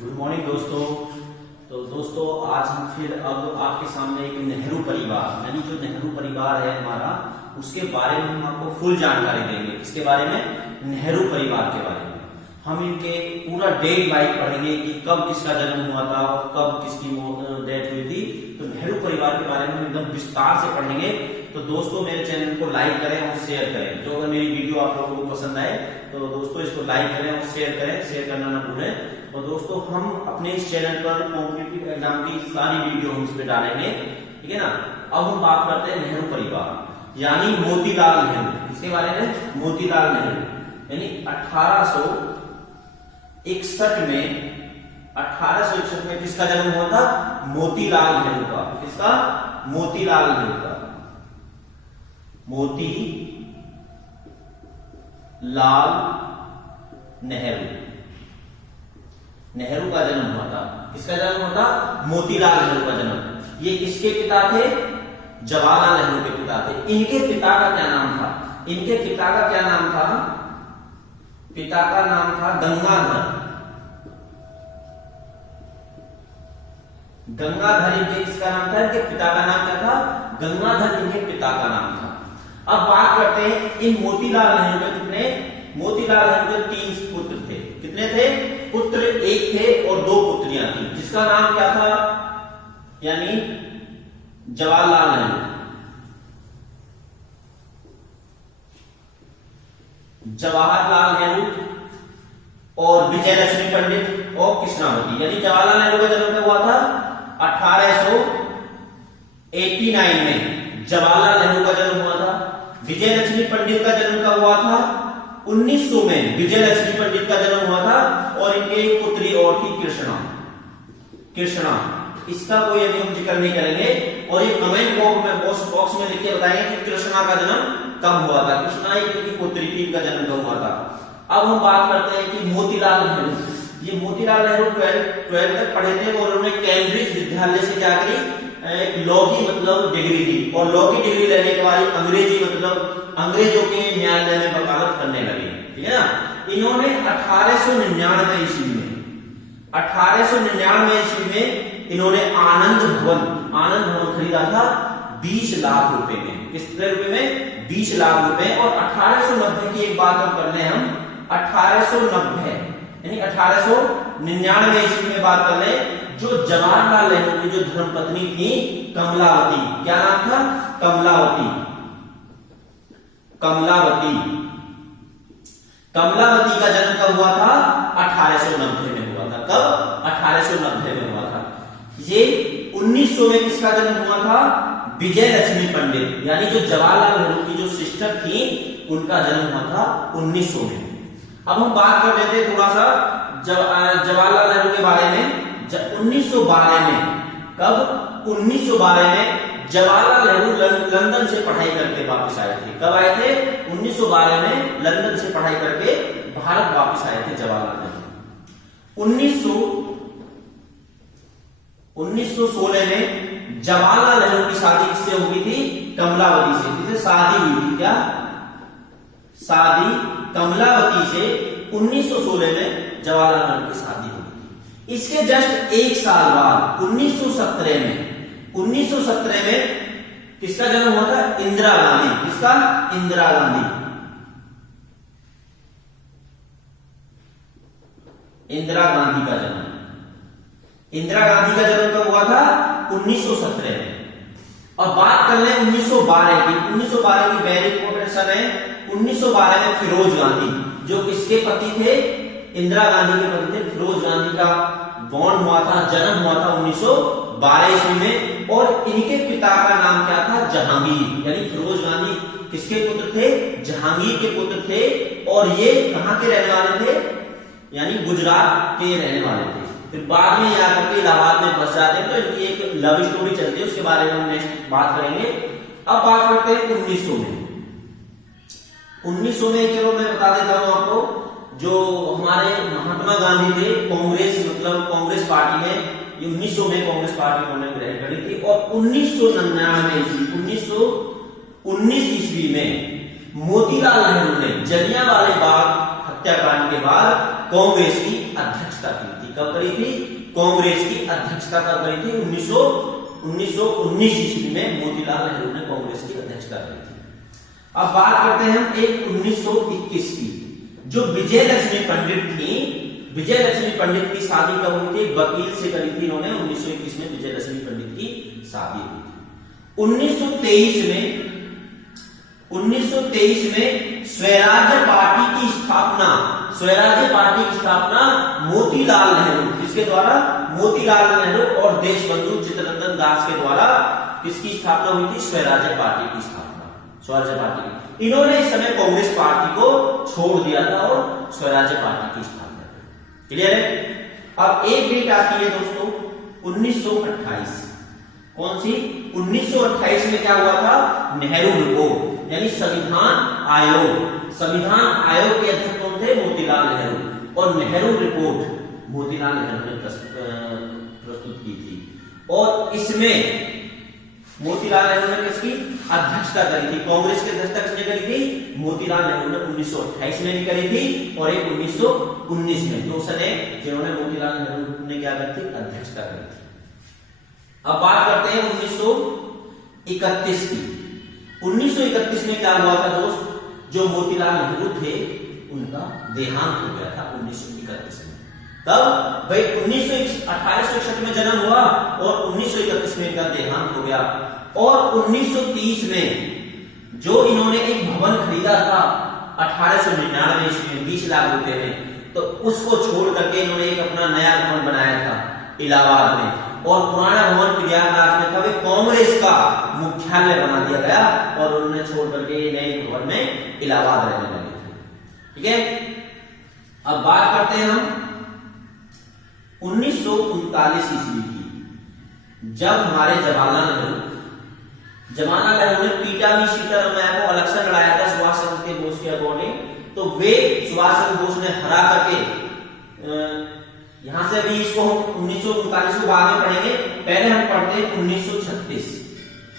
Good morning दोस्तों। तो दोस्तों आज हम फिर अब आपके सामने एक नेहरू परिवार यानी जो नेहरू परिवार है हमारा उसके बारे में हम आपको फुल जानकारी देंगे। इसके बारे में नेहरू परिवार के बारे में हम इनके पूरा डेट वाइज पढ़ेंगे कि कब किसका जन्म हुआ था और कब किसकी डेथ हुई थी। तो नेहरू परिवार के बारे में हम एकदम विस्तार से पढ़ेंगे। तो दोस्तों मेरे चैनल को लाइक करें और शेयर करें। जो अगर मेरी वीडियो आप लोगों को पसंद आए तो दोस्तों इसको लाइक करें और शेयर करें, शेयर करना ना भूलें। और दोस्तों हम अपने इस चैनल पर कॉम्पिटिटिव एग्जाम की सारी वीडियो हम इस पे डालेंगे, ठीक है ना। अब हम बात करते हैं नेहरू परिवार यानी मोतीलाल नेहरू। इसके बारे में मोतीलाल नेहरू यानी 1861 में किसका जन्म हुआ था? मोतीलाल नेहरू का। किसका? मोतीलाल नेहरू का। मोतीलाल नेहरू, नेहरू का जन्म हुआ था। किसका जन्म हुआ था? मोतीलाल नेहरू का जन्म। ये किसके पिता थे? जवाहरलाल नेहरू के पिता थे। इनके पिता का क्या नाम था? इनके पिता का क्या नाम था? पिता का नाम था गंगाधर। गंगाधर इनके किसका नाम था? इनके पिता का नाम क्या था? गंगाधर इनके पिता का नाम था। अब बात करते हैं इन मोतीलाल नेहरू के कितने? मोतीलाल नेहरू के 3 पुत्र थे। कितने थे? पुत्र एक थे और 2 पुत्रियां थी। जिसका नाम क्या था? यानी जवाहरलाल नेहरू, जवाहरलाल नेहरू और विजयलक्ष्मी पंडित और कृष्णावती। यानी जवाहरलाल नेहरू का जन्म कब हुआ था? 1889 में जवाहरलाल नेहरू का जन्म हुआ था। विजयलक्ष्मी पंडित का जन्म कब हुआ था? 1900 में विजयलक्ष्मी पंडित का जन्म हुआ था। और इनके एक पुत्री और थी कृष्णा। कृष्णा इसका कोई अभी हम जिक्र नहीं करेंगे। और ये कमेंट बॉक्स में लिख के बताएंगे कि कृष्णा का जन्म कब हुआ था। कृष्णा इनकी पुत्री थी, इनका जन्म कब हुआ था। अब हम बात करते हैं कि मोतीलाल नेहरू। ये मोतीलाल नेहरू 12 तक पढ़े थे और उन्होंने कैम्ब्रिज विद्यालय से क्या करी? लॉ की मतलब डिग्री दी। और लॉ की डिग्री लेने के बाद अंग्रेजी मतलब अंग्रेजों के न्यायालय में वकालत करने लगे, ठीक है ना। इन्होंने 1899 ईस्वी में 1899 ईस्वी में इन्होंने आनंद भवन खरीदा था 20 लाख रुपए में। कितने रुपए में? 20 लाख रुपए। और 1890 की एक बात हम कर ले, हम 1890 यानी 1899 ईस्वी में बात कर ले, जो जवाहरलाल नेहरू की जो धर्मपत्नी थी कमलावती, क्या नाम था? कमलावती। कमलावती का जन्म कब हुआ था? 1890 में हुआ था। कब? 1890 में हुआ था। ये 1900 में किसका जन्म हुआ था? विजयलक्ष्मी पंडित यानी जो जवाहरलाल नेहरू की जो सिस्टर थी उनका जन्म हुआ था 1900 में। अब हम बात कर लेते हैं थोड़ा सा जवाहरलाल नेहरू के बारे में। 1912 में, कब? 1912 में जवाहरलाल नेहरू लंदन से पढ़ाई करके वापस आए थे। कब आए थे? 1912 में लंदन से पढ़ाई करके भारत वापस आए थे जवाहरलाल नेहरू। 1916 में जवाहरलाल नेहरू की शादी किससे हुई थी? कमलावती से। किससे शादी हुई थी? क्या शादी? कमलावती से 1916 में जवाहरलाल नेहरू की शादी हुई थी। इसके जस्ट एक साल बाद 1917 में किसका जन्म हुआ था? इंदिरा गांधी। किसका? इंदिरा गांधी। इंदिरा गांधी का जन्म। इंदिरा गांधी का जन्म कब हुआ था? 1917 में। अब बात कर ले 1912 की। 1912 की वेरी इंपॉर्टेंट सन है। 1912 में फिरोज गांधी जो किसके पति थे? इंदिरा गांधी के पति थे। फिरोज गांधी का बॉर्न हुआ था, जन्म हुआ था 1912 ईस्वी में। और इनके पिता का नाम क्या था? जहांगीर। यानी फिरोज गांधी किसके पुत्र थे? जहांगीर के पुत्र थे। और ये कहां के रहने वाले थे? यानी गुजरात के रहने वाले थे। फिर बाद में यहाँ करके इलाहाबाद में बस जाते हैं। तो इनकी एक लव स्टोरी चलती है, उसके बारे में हम नेक्स्ट बात करेंगे। अब बात करते हैं 1900 में। 1900 में चलो मैं बता देता हूं आपको, जो हमारे महात्मा गांधी थे कांग्रेस मतलब कांग्रेस पार्टी में 1900 में कांग्रेस पार्टी उन्होंने ग्रहण करी थी। और 1919 ईस्वी में मोतीलाल नेहरू ने जलियांवाला बाग हत्याकांड के बाद कांग्रेस की अध्यक्षता की थी। थी। कब करी थी? कांग्रेस की अध्यक्षता कब करी थी? 1919 ईस्वी में मोतीलाल नेहरू ने कांग्रेस की अध्यक्षता करी थी। अब बात करते हैं हम एक 1921 की, जो विजय लक्ष्मी पंडित थी। विजय लक्ष्मी पंडित की शादी कब हुई थी? वकील से करी थी इन्होंने। 1921 में विजय लक्ष्मी पंडित की शादी हुई थी। 1923 में स्वराज्य पार्टी की स्थापना मोतीलाल नेहरू, किसके द्वारा? मोतीलाल नेहरू और देशबंधु चित्तरंजन दास के द्वारा किसकी स्थापना हुई थी? स्वराज्य पार्टी की स्थापना, स्वराज्य पार्टी की। इन्होंने इस समय कांग्रेस पार्टी को छोड़ दिया था और स्वराज्य पार्टी की स्थापना की। क्लियर है? अब एक डेट आती है दोस्तों 1928। कौन सी? 1928 में क्या हुआ था? नेहरू रिपोर्ट, यानी संविधान आयोग। संविधान आयोग के अध्यक्ष कौन थे? मोतीलाल नेहरू। और नेहरू रिपोर्ट मोतीलाल नेहरू ने प्रस्तुत की थी। और इसमें मोतीलाल नेहरू ने किसकी अध्यक्षता करी थी? कांग्रेस की अध्यक्षता किसने करी थी? मोतीलाल नेहरू ने 1928 में भी करी थी और एक 1919 में। 2 सने जिन्होंने मोतीलाल नेहरू ने क्या करी थी? अध्यक्षता करी थी। अब बात करते हैं 1931 की। 1931 में क्या हुआ था दोस्त? जो मोतीलाल नेहरू थे उनका देहांत हो गया था 1931 में। तब भाई 1861 में जन्म हुआ और 1931 में इनका देहांत हो गया। और 1930 में जो इन्होंने एक भवन खरीदा था 1899 ईस्वी में 20 लाख रुपए में, तो उसको छोड़ करके इन्होंने एक अपना नया भवन बनाया था इलाहाबाद में। और पुराना भवन प्रयागराज में था, कांग्रेस का मुख्यालय बना दिया गया और उन्होंने छोड़ करके नए भवन में इलाहाबाद रहने लगे थे। ठीक है? अब बात करते हैं हम 1939 ईस्वी की, जब हमारे जवाहरलाल नेहरू ने पीटामी सीतारमैया को इलेक्शन लड़ाया था सुभाष चंद्र बोस के अकॉर्डिंग। तो वे सुभाष चंद्र बोस ने हरा करके, यहां से अभी इसको हम 1939 को बाद में पढ़ेंगे। पहले हम पढ़ते हैं 1936।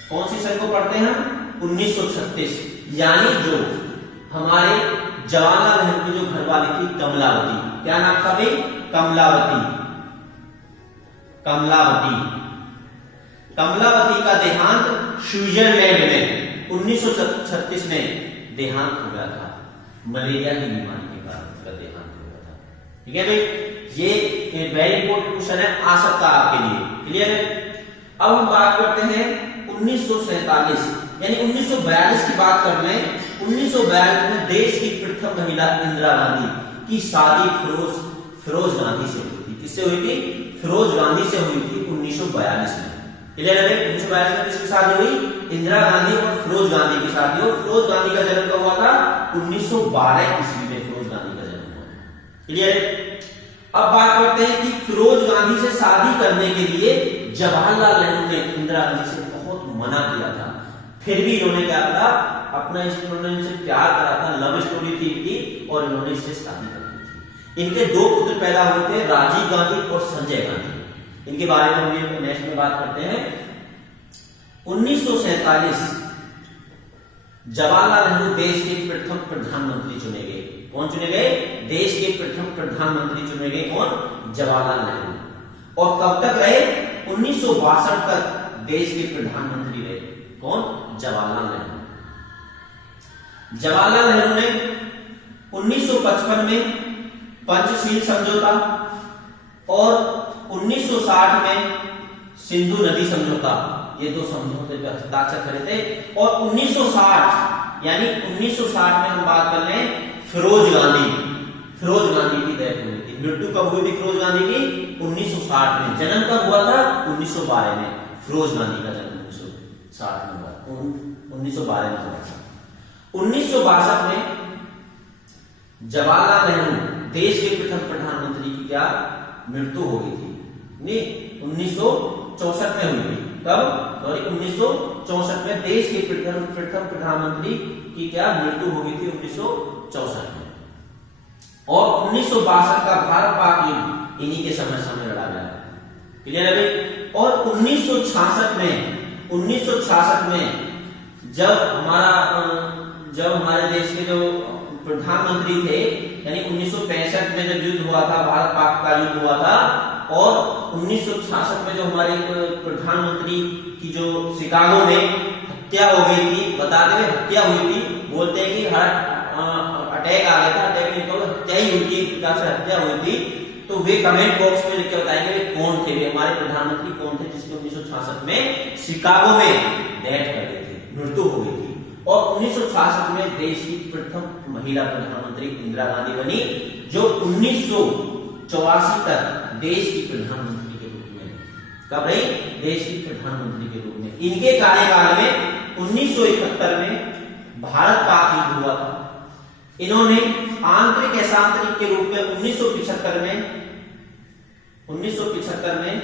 कौन सी सन को पढ़ते हैं हम? 1936। यानी जो हमारे जवाहरलाल नेहरू की जो घरवाली थी कमलावती, क्या नाम था भाई? कमलावती का देहांत स्विट्जरलैंड में 1936 में देहांत हो गया था। मलेरिया की बीमारी के कारण उसका देहांत हो गया था। ठीक है भाई? ये वेरी इंपॉर्टेंट क्वेश्चन है, आ सकता है आपके लिए। क्लियर है? अब हम बात करते हैं 1947 यानी 1942 की बात कर रहे हैं। 1942 में देश की प्रथम महिला इंदिरा गांधी की शादी फिरोज गांधी से हुई थी। किससे हुई थी? फिरोज गांधी से हुई थी 1942 में। क्लियर है? 1942 में किसकी शादी हुई? इंदिरा गांधी और फिरोज गांधी की शादी हुई। फिरोज गांधी का जन्म कब हुआ था? 1912 ईस्वी में फिरोज गांधी का जन्म हुआ। क्लियर है? अब बात करते हैं कि फिरोज गांधी से शादी करने के लिए जवाहरलाल नेहरू ने इंदिरा गांधी से बहुत मना किया था। फिर भी इन्होंने क्या करा? अपना इनसे प्यार करा था, लव स्टोरी थी इनकी, और इन्होंने इससे शादी कर दी थी। इनके 2 पुत्र पैदा हुए थे, राजीव गांधी और संजय गांधी। इनके बारे में हम नेक्स्ट में बात करते हैं। 1947 जवाहरलाल नेहरू देश के प्रथम प्रधानमंत्री चुने गए। कौन चुने गए? देश के प्रथम प्रधानमंत्री चुने गए। कौन? जवाहरलाल नेहरू। और कब तक रहे? 1962 तक देश के प्रधानमंत्री रहे। कौन? जवाहरलाल नेहरू। जवाहरलाल नेहरू ने 1955 में पंचशील समझौता और 1960 में सिंधु नदी समझौता, ये 2 समझौते पर हस्ताक्षर करे थे। और 1960 यानी 1960 में हम बात कर रहे हैं फिरोज गांधी की डेथ हुई थी। मृत्यु कब हुई थी फिरोज गांधी की? 1960 में। जन्म कब हुआ था? 1912 में। फिरोज गांधी का जन्म 1960 में हुआ, 1912 में हुआ था। 1962 में जवाहरलाल नेहरू देश के प्रथम प्रधानमंत्री की क्या मृत्यु हो गई थी? नहीं, 1964 में हुई थी। कब? सॉरी, 1964 में देश के प्रथम प्रधानमंत्री की क्या मृत्यु हो गई थी? 1964 में। और 1962 का भारत पाक युद्ध इन्हीं के समय लड़ा गया। क्लियर है भाई? और 1966 में जब हमारे देश के जो प्रधानमंत्री थे, यानी 1965 में जब युद्ध हुआ था, भारत पाक का युद्ध हुआ था, और 1966 में जो हमारे प्रधानमंत्री की जो शिकागो में हत्या हो गई थी, बताते हुए हत्या हुई थी, बोलते हैं कि अटैक आ गया था, अटैक नहीं तो हत्या ही हुई थी, एक प्रकार से हत्या हुई थी। तो वे कमेंट बॉक्स में लिख के बताएंगे वे कौन थे, वे हमारे प्रधानमंत्री कौन थे जिसके 1966 में शिकागो में डेथ कर गए थे, मृत्यु हो गई थी। और 1966 में देश की प्रथम महिला प्रधानमंत्री इंदिरा गांधी बनी, जो 1984 तक देश की प्रधानमंत्री के रूप में, कब रही, देश की प्रधानमंत्री के रूप में। इनके कार्यकाल में 1971 में भारत पाक युद्ध हुआ था। इन्होंने आंतरिक अशांतरिक के रूप में 1975 में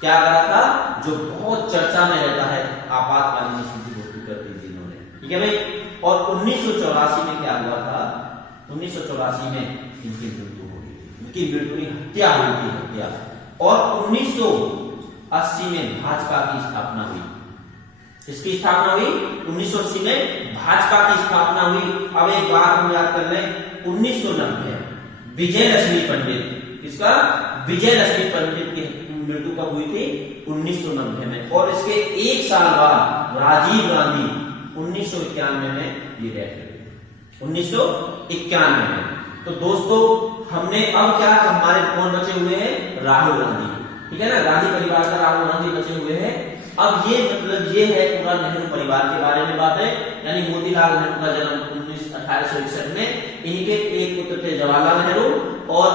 क्या करा था, जो बहुत चर्चा में रहता है, आपातकालीन स्थिति घोषित कर दी थी इन्होंने, ठीक है भाई। और 1984 में क्या हुआ था, 1984 में इनकी मृत्यु हो गई थी, इनकी मृत्यु की हत्या हुई थी, हत्या। और 1980 में भाजपा की स्थापना हुई। इसकी स्थापना हुई 1980 में, भाजपा की स्थापना हुई। अब एक बात हम याद कर लें, 1990 विजय लक्ष्मी पंडित, इसका विजय लक्ष्मी पंडित की मृत्यु कब हुई थी, 1990 में। और इसके एक साल बाद राजीव गांधी 1991 में ये डेथ कर गए, 1991 में। तो दोस्तों हमने अब क्या, हमारे कौन बचे हुए हैं, राहुल गांधी, ठीक है ना, गांधी परिवार का राहुल गांधी बचे हुए हैं। अब ये मतलब ये है पूरा नेहरू परिवार के बारे में बात है, यानी मोतीलाल नेहरू का जन्म 1861 में, इनके एक पुत्र थे जवाहरलाल नेहरू और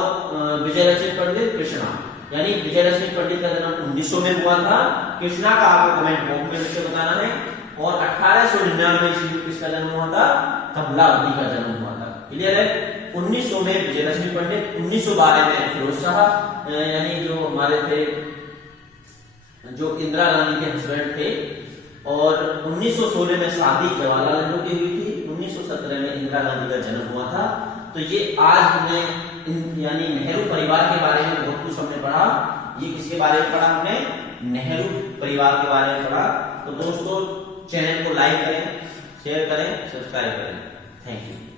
विजय लक्ष्मी पंडित कृष्णा, यानी विजय लक्ष्मी पंडित का जन्म 1900 में हुआ था, कृष्णा का आपको कमेंट बॉक्स में लिख के बताना है। और 1899 ईस्वी में किसका जन्म हुआ था, कमलावती का जन्म हुआ था, क्लियर है। 1900 में विजय लक्ष्मी पंडित, 1912 में फिरोज शाह, यानी जो हमारे थे, जो इंदिरा गांधी के हस्बैंड थे। और 1916 में शादी जवाहरलाल नेहरू की हुई थी, 1917 में इंदिरा गांधी का जन्म हुआ था। तो ये आज हमने यानी नेहरू परिवार के बारे में बहुत कुछ हमने पढ़ा। ये किसके बारे में पढ़ा हमने, नेहरू परिवार के बारे में पढ़ा। तो दोस्तों चैनल को लाइक करें, शेयर करें, सब्सक्राइब करें। Thank you.